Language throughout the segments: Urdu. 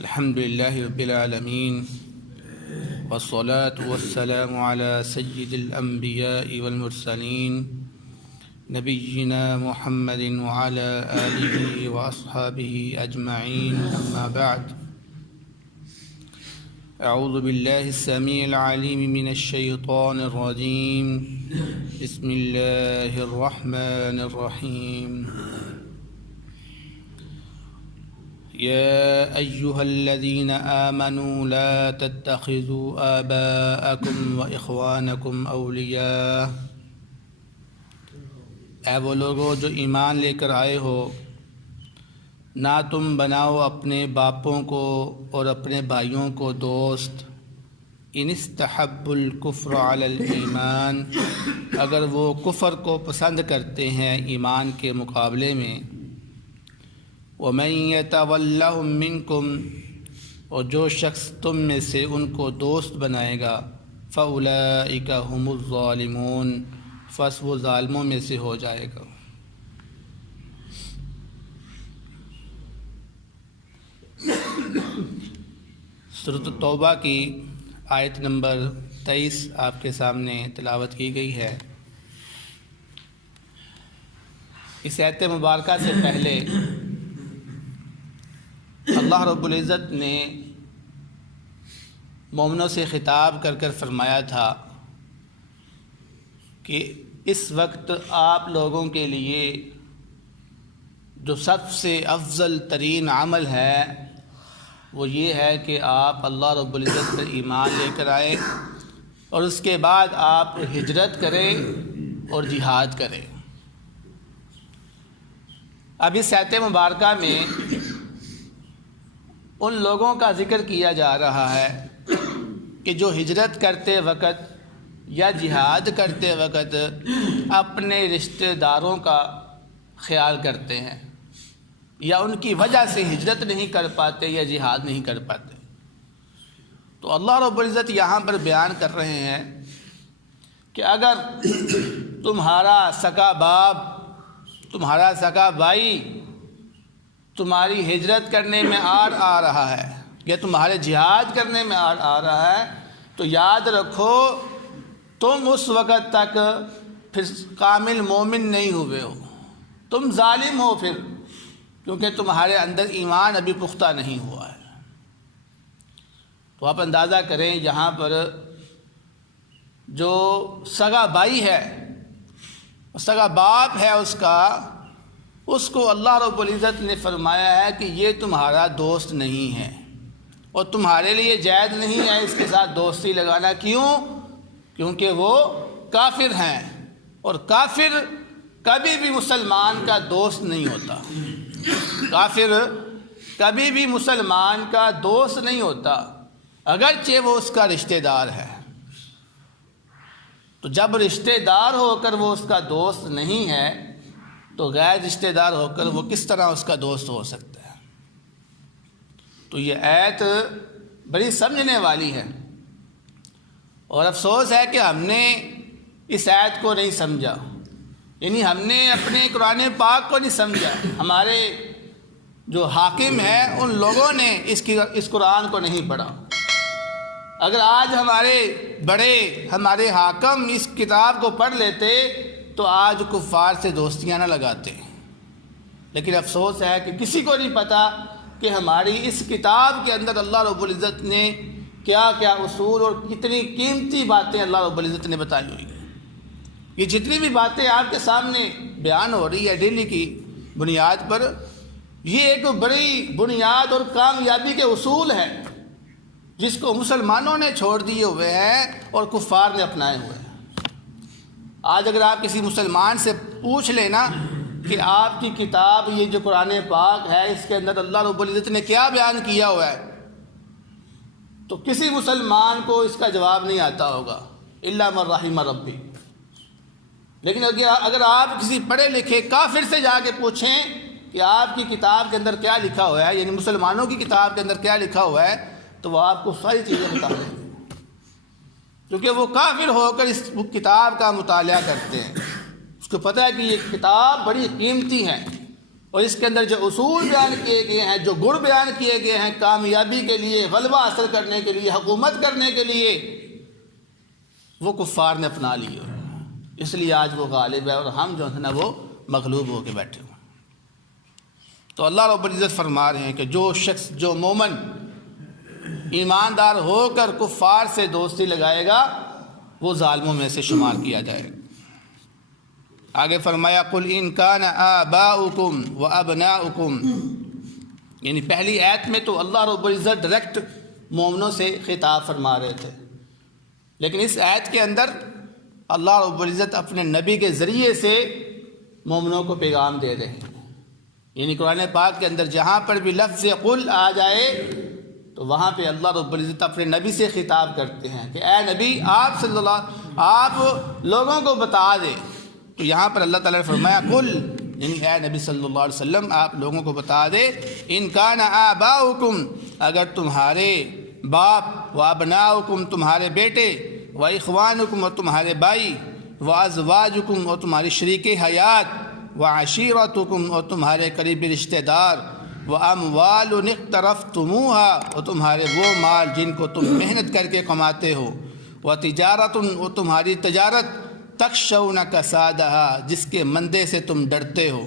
الحمد لله رب العالمين والصلاة والسلام على سيد الأنبياء والمرسلين نبينا محمد وعلى آله وأصحابه أجمعين أما بعد أعوذ بالله السميع العليم من الشيطان الرجيم بسم الله الرحمن الرحيم يا أيها الذين آمنوا لا تتخذوا آباءكم وإخوانكم أولياء اے وہ لوگو جو ایمان لے کر آئے ہو، نہ تم بناؤ اپنے باپوں کو اور اپنے بھائیوں کو دوست، ان استحب الکفر علی الایمان، اگر وہ کفر کو پسند کرتے ہیں ایمان کے مقابلے میں، وَمَن يَتَوَلَّهُم مِّنكُمْ، اور جو شخص تم میں سے ان کو دوست بنائے گا، فَأُولَئِكَ هُمُ الظَّالِمُونَ، پس وہ ظالموں میں سے ہو جائے گا۔ سورۃ التوبہ کی آیت نمبر 23 آپ کے سامنے تلاوت کی گئی ہے۔ اس آیت مبارکہ سے پہلے اللہ رب العزت نے مومنوں سے خطاب کر کر فرمایا تھا کہ اس وقت آپ لوگوں کے لیے جو سب سے افضل ترین عمل ہے وہ یہ ہے کہ آپ اللہ رب العزت پر ایمان لے کر آئیں اور اس کے بعد آپ ہجرت کریں اور جہاد کریں۔ اب اس آیت مبارکہ میں ان لوگوں کا ذکر کیا جا رہا ہے کہ جو ہجرت کرتے وقت یا جہاد کرتے وقت اپنے رشتہ داروں کا خیال کرتے ہیں یا ان کی وجہ سے ہجرت نہیں کر پاتے یا جہاد نہیں کر پاتے، تو اللہ رب العزت یہاں پر بیان کر رہے ہیں کہ اگر تمہارا سگا باپ، تمہارا سگا بھائی تمہاری ہجرت کرنے میں آ رہا ہے یا تمہارے جہاد کرنے میں آ رہا ہے، تو یاد رکھو تم اس وقت تک پھر کامل مومن نہیں ہوئے ہو، تم ظالم ہو پھر، کیونکہ تمہارے اندر ایمان ابھی پختہ نہیں ہوا ہے۔ تو آپ اندازہ کریں یہاں پر جو سگا بھائی ہے، سگا باپ ہے اس کو اللہ رب العزت نے فرمایا ہے کہ یہ تمہارا دوست نہیں ہے اور تمہارے لیے جائز نہیں ہے اس کے ساتھ دوستی لگانا۔ کیوں؟ کیونکہ وہ کافر ہیں اور کافر کبھی بھی مسلمان کا دوست نہیں ہوتا، کافر کبھی بھی مسلمان کا دوست نہیں ہوتا اگرچہ وہ اس کا رشتہ دار ہے۔ تو جب رشتہ دار ہو کر وہ اس کا دوست نہیں ہے تو غیر رشتہ دار ہو کر وہ کس طرح اس کا دوست ہو سکتا ہے؟ تو یہ آیت بڑی سمجھنے والی ہے اور افسوس ہے کہ ہم نے اس آیت کو نہیں سمجھا، یعنی ہم نے اپنے قرآن پاک کو نہیں سمجھا، ہمارے جو حاکم ہیں ان لوگوں نے اس قرآن کو نہیں پڑھا۔ اگر آج ہمارے بڑے، ہمارے حاکم اس کتاب کو پڑھ لیتے تو آج کفار سے دوستیاں نہ لگاتے، لیکن افسوس ہے کہ کسی کو نہیں پتہ کہ ہماری اس کتاب کے اندر اللہ رب العزت نے کیا کیا اصول اور کتنی قیمتی باتیں اللہ رب العزت نے بتائی ہوئی ہیں۔ یہ جتنی بھی باتیں آپ کے سامنے بیان ہو رہی ہے ڈیلی کی بنیاد پر، یہ ایک بڑی بنیاد اور کامیابی کے اصول ہیں جس کو مسلمانوں نے چھوڑ دیے ہوئے ہیں اور کفار نے اپنائے ہوئے ہیں۔ آج اگر آپ کسی مسلمان سے پوچھ لینا کہ آپ کی کتاب یہ جو قرآن پاک ہے اس کے اندر اللہ رب العزت نے کیا بیان کیا ہوا ہے، تو کسی مسلمان کو اس کا جواب نہیں آتا ہوگا الا من رحم ربی۔ لیکن اگر آپ کسی پڑھے لکھے کافر سے جا کے پوچھیں کہ آپ کی کتاب کے اندر کیا لکھا ہوا ہے، یعنی مسلمانوں کی کتاب کے اندر کیا لکھا ہوا ہے، تو وہ آپ کو ساری چیزیں بتا دیں گے، کیونکہ وہ کافر ہو کر اس کتاب کا مطالعہ کرتے ہیں، اس کو پتہ ہے کہ یہ کتاب بڑی قیمتی ہے اور اس کے اندر جو اصول بیان کیے گئے ہیں، جو گڑ بیان کیے گئے ہیں کامیابی کے لیے، غلبہ حاصل کرنے کے لیے، حکومت کرنے کے لیے، وہ کفار نے اپنا لیے، اس لیے آج وہ غالب ہے اور ہم جو ہے نا وہ مغلوب ہو کے بیٹھے ہوئے۔ تو اللہ رب العزت فرما رہے ہیں کہ جو شخص، جو مومن ایماندار ہو کر کفار سے دوستی لگائے گا وہ ظالموں میں سے شمار کیا جائے گا۔ آگے فرمایا قل ان کان آباؤکم و ابناؤکم، یعنی پہلی آیت میں تو اللہ رب العزت ڈائریکٹ مومنوں سے خطاب فرما رہے تھے، لیکن اس آیت کے اندر اللہ رب العزت اپنے نبی کے ذریعے سے مومنوں کو پیغام دے رہے ہیں۔ یعنی قرآن پاک کے اندر جہاں پر بھی لفظ قل آ جائے تو وہاں پہ اللہ رب العزت اپنے نبی سے خطاب کرتے ہیں کہ اے نبی آپ لوگوں کو بتا دیں۔ تو یہاں پر اللہ تعالیٰ نے فرمایا قل، یعنی اے نبی صلی اللہ علیہ وسلم آپ لوگوں کو بتا دے، ان کان آباؤکم، اگر تمہارے باپ، و ابناؤکم تمہارے بیٹے، و اخوانکم اور تمہارے بھائی، و ازواجکم اور تمہاری شریک حیات، و عشیرتکم اور تمہارے قریبی رشتہ دار، و اموال اقترفتموها اور تمہارے وہ مال جن کو تم محنت کر کے کماتے ہو، و تجارت اور تمہاری تجارت، تخشون کسادہا جس کے مندے سے تم ڈرتے ہو،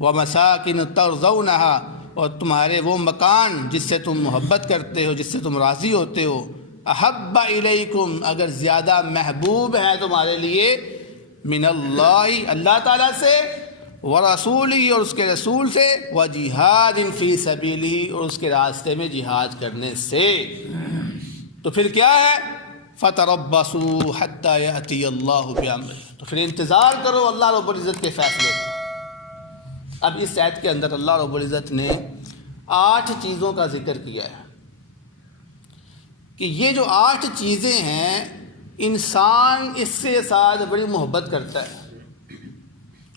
و مساکن ترضونہا اور تمہارے وہ مکان جس سے تم محبت کرتے ہو، جس سے تم راضی ہوتے ہو، احب الیکم اگر زیادہ محبوب ہے تمہارے لیے، من اللہ اللہ تعالیٰ سے، ورسولہ اور اس کے رسول سے، وجہاد فی سبیلہ اور اس کے راستے میں جہاد کرنے سے، تو پھر کیا ہے؟ فتربصوا حتی یأتی اللہ بامرہ، تو پھر انتظار کرو اللہ رب العزت کے فیصلے کا۔ اب اس آیت کے اندر اللہ رب العزت نے 8 چیزوں کا ذکر کیا ہے کہ یہ جو 8 چیزیں ہیں انسان اس کے ساتھ بڑی محبت کرتا ہے،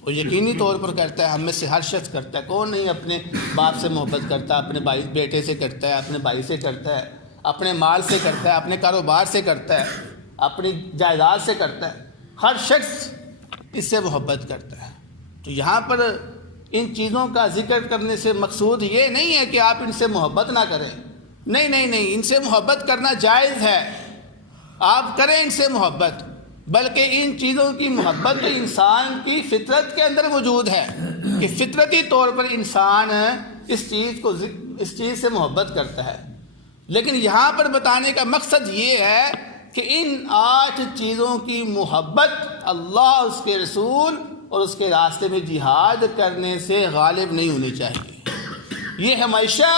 اور یقینی طور پر کرتا ہے، ہم میں سے ہر شخص کرتا ہے، کون نہیں اپنے باپ سے محبت کرتا ہے، اپنے بھائی بیٹے سے کرتا ہے، اپنے بھائی سے کرتا ہے، اپنے مال سے کرتا ہے، اپنے کاروبار سے کرتا ہے، اپنی جائیداد سے کرتا ہے، ہر شخص اس سے محبت کرتا ہے۔ تو یہاں پر ان چیزوں کا ذکر کرنے سے مقصود یہ نہیں ہے کہ آپ ان سے محبت نہ کریں، نہیں، ان سے محبت کرنا جائز ہے، آپ کریں ان سے محبت، بلکہ ان چیزوں کی محبت تو انسان کی فطرت کے اندر موجود ہے کہ فطرتی طور پر انسان اس چیز سے محبت کرتا ہے، لیکن یہاں پر بتانے کا مقصد یہ ہے کہ ان 8 چیزوں کی محبت اللہ، اس کے رسول اور اس کے راستے میں جہاد کرنے سے غالب نہیں ہونی چاہیے، یہ ہمیشہ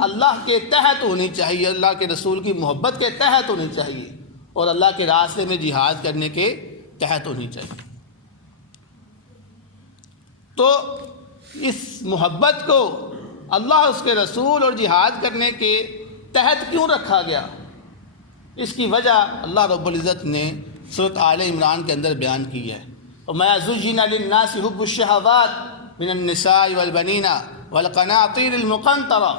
اللہ کے تحت ہونی چاہیے، اللہ کے رسول کی محبت کے تحت ہونی چاہیے اور اللہ کے راستے میں جہاد کرنے کے تحت ہونی چاہیے۔ تو اس محبت کو اللہ، اس کے رسول اور جہاد کرنے کے تحت کیوں رکھا گیا؟ اس کی وجہ اللہ رب العزت نے سورۃ آل عمران کے اندر بیان کی ہے، وَمَا زُيِّنَ لِلنَّاسِ حُبُّ الشَّهَوَاتِ مِنَ النِّسَاءِ وَالْبَنِينَ وَالْقَنَاطِيرِ الْمُقَنطَرَةِ،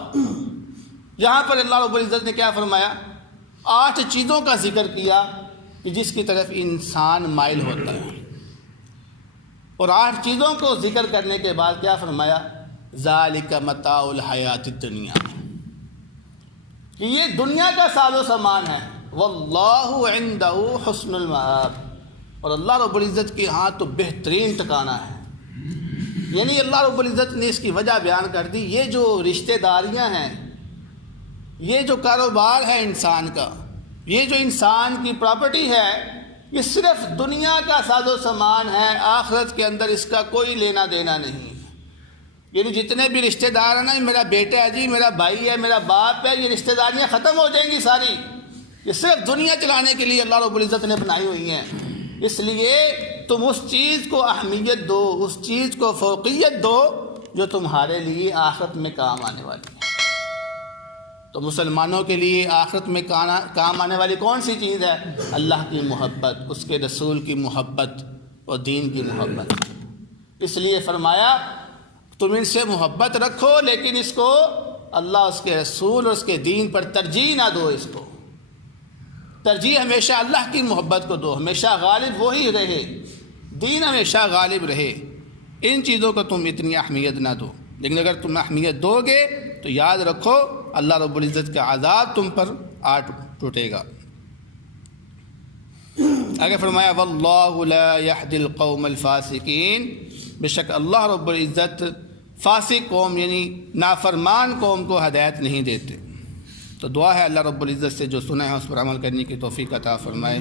یہاں پر اللہ رب العزت نے کیا فرمایا؟ 8 چیزوں کا ذکر کیا کہ جس کی طرف انسان مائل ہوتا ہے، اور 8 چیزوں کو ذکر کرنے کے بعد کیا فرمایا؟ ذَلِكَ مَتَاعُ الْحَيَاةِ الدُّنْيَا، کہ یہ دنیا کا ساز و سامان ہے، واللہ عندہ حسن المآب، اور اللہ رب العزت کے ہاں تو بہترین ٹھکانہ ہے۔ یعنی اللہ رب العزت نے اس کی وجہ بیان کر دی، یہ جو رشتہ داریاں ہیں، یہ جو کاروبار ہے انسان کا، یہ جو انسان کی پراپرٹی ہے، یہ صرف دنیا کا ساز و سامان ہے، آخرت کے اندر اس کا کوئی لینا دینا نہیں۔ یعنی جتنے بھی رشتہ دار ہیں نا، میرا بیٹا ہے جی، میرا بھائی ہے، میرا باپ ہے، یہ رشتہ داریاں ختم ہو جائیں گی ساری، یہ صرف دنیا چلانے کے لیے اللہ رب العزت نے بنائی ہوئی ہیں۔ اس لیے تم اس چیز کو اہمیت دو، اس چیز کو فوقیت دو جو تمہارے لیے آخرت میں کام آنے والی ہے۔ تو مسلمانوں کے لیے آخرت میں کام آنے والی کون سی چیز ہے؟ اللہ کی محبت، اس کے رسول کی محبت اور دین کی محبت۔ اس لیے فرمایا تم ان سے محبت رکھو، لیکن اس کو اللہ، اس کے رسول اور اس کے دین پر ترجیح نہ دو، اس کو ترجیح ہمیشہ اللہ کی محبت کو دو، ہمیشہ غالب وہی رہے، دین ہمیشہ غالب رہے، ان چیزوں کو تم اتنی اہمیت نہ دو۔ لیکن اگر تم اہمیت دو گے تو یاد رکھو اللہ رب العزت کا عذاب تم پر آ ٹوٹے گا۔ آگے فرمایا واللہ لا یہدی القوم الفاسقین، بے شک اللہ رب العزت فاسق قوم یعنی نافرمان قوم کو ہدایت نہیں دیتے۔ تو دعا ہے اللہ رب العزت سے جو سنا ہے اس پر عمل کرنے کی توفیق عطا فرمائے۔